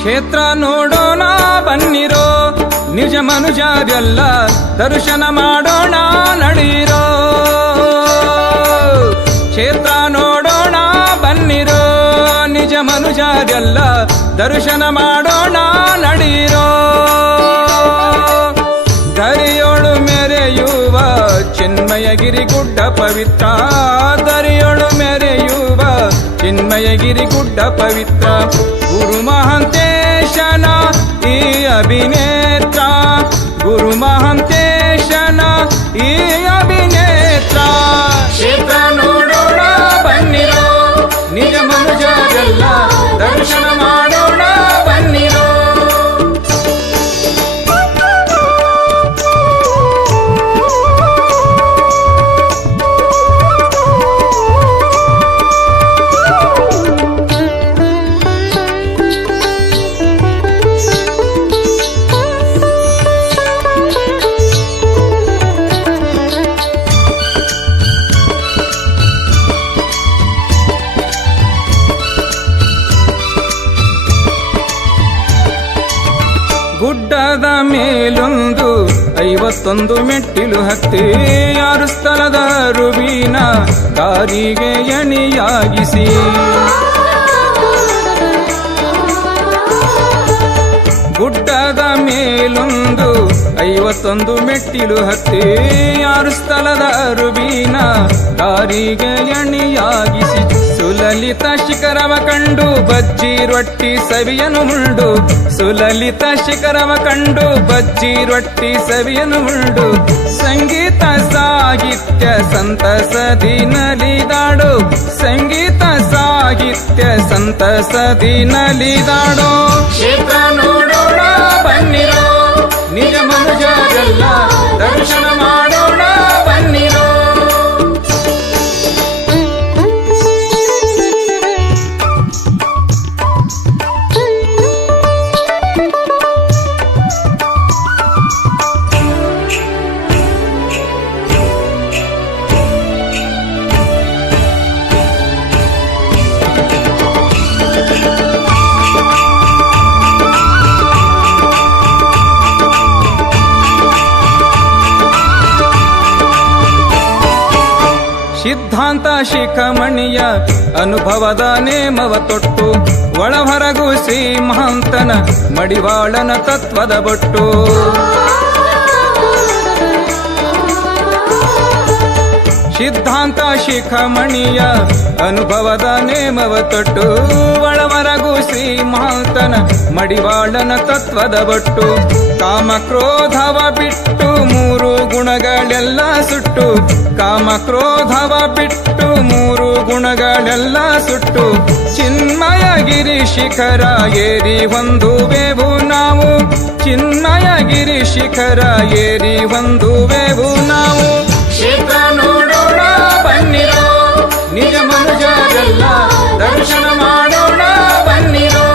ಕ್ಷೇತ್ರ ನೋಡೋಣ ಬನ್ನಿರೋ, ನಿಜ ಮನುಜರೆಲ್ಲ ದರ್ಶನ ಮಾಡೋಣ ನಡೀರೋ. ಕ್ಷೇತ್ರ ನೋಡೋಣ ಬನ್ನಿರೋ, ನಿಜ ಮನುಜರೆಲ್ಲ ದರ್ಶನ ಮಾಡೋಣ ನಡೀರೋ. ದರಿಯೋಳು ಮೆರೆಯುವ ಚಿನ್ಮಯಗಿರಿ ಗುಡ್ಡ ಪವಿತ್ರ, ದರಿಯೋಳು ಮೆರೆಯುವ ಚಿನ್ಮಯಗಿರಿ ಗುಡ್ಡ ಪವಿತ್ರ. ಗುರು ಮಹಾಂತೇಶನ ಈ ಅಭಿನೇತ್ರ, ಗುರು ಮಹಾಂತೇಶನ ಈ ಅಭಿನೇತ್ರ. ಕ್ಷೇತ್ರ ನೋಡೋಣ ಬನ್ನಿರೋ, ನಿಜ ಮನುಜರೆಲ್ಲ ದರ್ಶನ ಮಾಡೋಣ ಬನ್ನಿರೋ. ಗುಡ್ಡದ ಮೇಲೊಂದು 51 ಮೆಟ್ಟಿಲು ಹತ್ತಿ 6 ಸ್ಥಳದ ರುಬೀನ ಕಾರಿಗೆ ಎಣಿಯಾಗಿಸಿ. ಗುಡ್ಡದ ಮೇಲೊಂದು 51 ಮೆಟ್ಟಿಲು ಹತ್ತಿ 6 ಸ್ಥಳದ ರುಬೀನ ಕಾರಿಗೆ ಎಣಿಯಾಗಿಸಿ. ಸುಲಲಿತ ಶಿಖರವ ಕಂಡು ಬಜ್ಜಿ ರೊಟ್ಟಿ ಸವಿಯನು ಉಂಡು, ಸುಲಲಿತ ಶಿಖರವ ಕಂಡು ಬಜ್ಜಿ ರೊಟ್ಟಿ ಸವಿಯನು ಉಂಡು. ಸಂಗೀತ ಸಾಹಿತ್ಯ ಸಂತಸದಿ ನಲಿದಾಡು, ಸಂಗೀತ ಸಾಹಿತ್ಯ ಸಂತಸದಿ ನಲಿದಾಡು. ಕ್ಷೇತ್ರ ನೋಡೋಣ ಬನ್ನಿರೋ, ನಿಜ ಮನುಜರೆಲ್ಲ ದರ್ಶನ ಮಾಡೋಣ ಬನ್ನಿರೋ. ಸಿದ್ಧಾಂತ ಶಿಖಮಣಿಯ ಅನುಭವದ ನೇಮವ ತೊಟ್ಟು, ಒಳಹೊರಗು ಶ್ರೀ ಮಹಾಂತನ ಮಡಿವಾಳನ ತತ್ವದ ಬೊಟ್ಟು. ಸಿದ್ಧಾಂತ ಶಿಖಮಣಿಯ ಅನುಭವದ ನೇಮವ ತೊಟ್ಟು, ಒಳಹೊರಗು ಶ್ರೀ ಮಹಾಂತನ ಮಡಿವಾಳನ ತತ್ವದ ಬೊಟ್ಟು. ಕಾಮ ಕ್ರೋಧವ ಬಿಟ್ಟು 3 ಗುಣಗಳೆಲ್ಲ ಸುಟ್ಟು, ಕಾಮ ಕ್ರೋಧವ ಬಿಟ್ಟು 3 ಗುಣಗಳೆಲ್ಲ ಸುಟ್ಟು. ಚಿನ್ಮಯಗಿರಿ ಶಿಖರ ಏರಿ ಹೊಂದುವೆವು ನಾವು, ಚಿನ್ಮಯಗಿರಿ ಶಿಖರ ಏರಿ ಹೊಂದುವೆವು ನಾವು. ಕ್ಷೇತ್ರ ನೋಡೋಣ ಬನ್ನಿರೋ, ನಿಜ ಮನುಜರೆಲ್ಲ ದರ್ಶನ ಮಾಡೋಣ ಬನ್ನಿರೋ.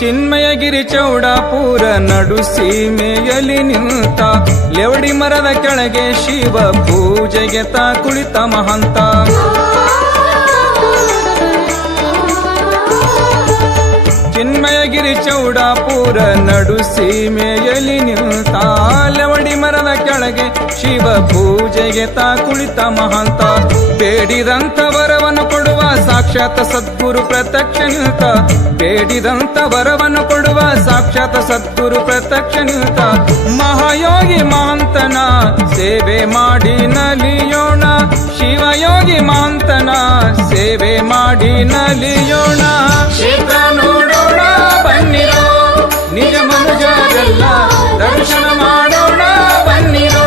ಚಿನ್ಮಯಗಿರಿ ಚೌಡಾಪುರ ನಡು ಸೀಮೆಯಲ್ಲಿ ನಿಂತ, ಲೆವಡಿ ಮರದ ಕೆಳಗೆ ಶಿವ ಪೂಜೆಗೆ ತಾ ಕುಳಿತ ಮಹಂತ. ಚಿನ್ಮಯಗಿರಿ ಚೌಡಾಪುರ ನಡು ಸೀಮೆಯಲ್ಲಿ ನಿಂತ, ಲೆವಡಿ ಮರದ ಕೆಳಗೆ ಶಿವ ಪೂಜೆಗೆ ತಾ ಕುಳಿತ ಮಹಂತ. ಬೇಡಿದಂತ ವರವನ್ನು ಕೊಡುವ ಸಾಕ್ಷಾತ್ ಸದ್ಗುರು ಪ್ರತ್ಯಕ್ಷ ನಿಂತ, ಬೇಡಿದಂತ ವರವನ್ನು ಕೊಡುವ ಸಾಕ್ಷಾತ್ ಸದ್ಗುರು ಪ್ರತ್ಯಕ್ಷ ನಿಂತ. ಮಹಾಯೋಗಿ ಮಹಂತನ ಸೇವೆ ಮಾಡಿ ನಲಿಯೋಣ ಶಿವಯೋಗಿ ಮಾಂತನ ಸೇವೆ ಮಾಡಿ ನಲಿಯೋಣ ಕ್ಷೇತ್ರ ನೋಡೋಣ ಬನ್ನಿರೋ ನಿಜ ಮನುಜರೆಲ್ಲ ದರ್ಶನ ಮಾಡೋಣ ಬನ್ನಿರೋ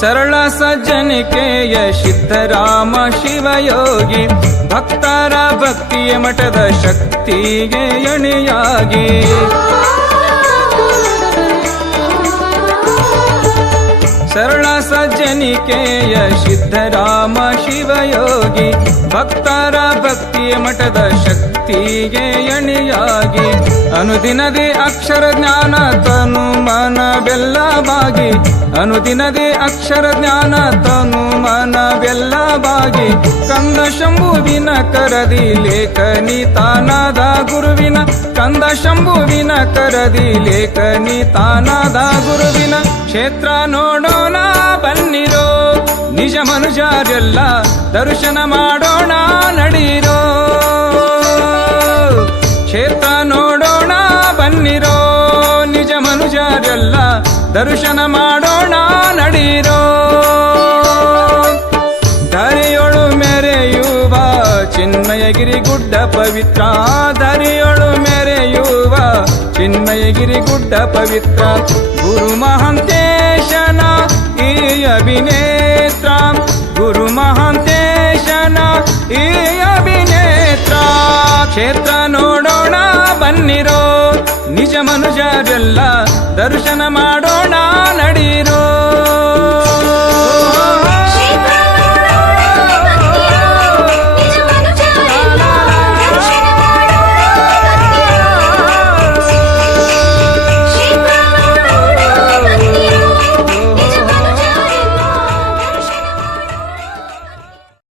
ಸರಳ ಸಜ್ಜನಿಕೆಯ ಸಿದ್ಧರಾಮ ಶಿವಯೋಗಿ ಭಕ್ತರ ಭಕ್ತಿಯ ಮಠದ ಶಕ್ತಿಗೆ ಎಣೆಯಾಗಿ ಸರಳ ಸಜ್ಜನಿಕೆಯ ಸಿದ್ಧರಾಮ ಶಿವಯೋಗಿ ಭಕ್ತರ ಭಕ್ತಿಯ ಮಠದ ಶಕ್ತಿಗೆ ಎಣೆಯಾಗಿ ಅನುದಿನದೇ ಅಕ್ಷರ ಜ್ಞಾನ ತನು ಮನವೆಲ್ಲ ಬಾಗಿ ಅನುದಿನದೇ ಅಕ್ಷರ ಜ್ಞಾನ ತನು ಮನವೆಲ್ಲ ಬಾಗಿ ಕಂದ ಶಂಭುವಿನ ಕರದಿ ಲೇಖನಿ ತಾನಾದ ಗುರುವಿನ ಕಂದ ಶಂಭುವಿನ ಕರದಿ ಲೇಖನಿ ತಾನಾದ ಗುರುವಿನ ಕ್ಷೇತ್ರ ನೋಡೋಣ ಬನ್ನಿರೋ ನಿಜ ಮನುಜರೆಲ್ಲ ದರ್ಶನ ಮಾಡೋಣ ನಡೀರೋ ಕ್ಷೇತ್ರ ನೋಡೋಣ ಬನ್ನಿರೋ ನಿಜ ಮನುಜರೆಲ್ಲ ದರ್ಶನ ಮಾಡೋಣ ನಡೀರೋ ಧರೆಯೊಳು ಮೆರೆಯುವ ಚಿನ್ಮಯಗಿರಿ ಗುಡ್ಡ ಪವಿತ್ರ ಧರೆಯೊಳು ಮೆರೆಯುವ ಚಿನ್ಮಯಗಿರಿ ಗುಡ್ಡ ಪವಿತ್ರ ಗುರು ಮಹಾಂತೇಶನ ಈ ಅಭಿನೇತ್ರ ಗುರು ಮಹಾಂತೇಶನ ಈ ಅಭಿನೇತ್ರ ಕ್ಷೇತ್ರ ನೋಡೋಣ ಬನ್ನಿರೋ ನಿಜ ಮನುಜರೆಲ್ಲ ದರ್ಶನ ಮಾಡೋಣ ನಡೀರೋ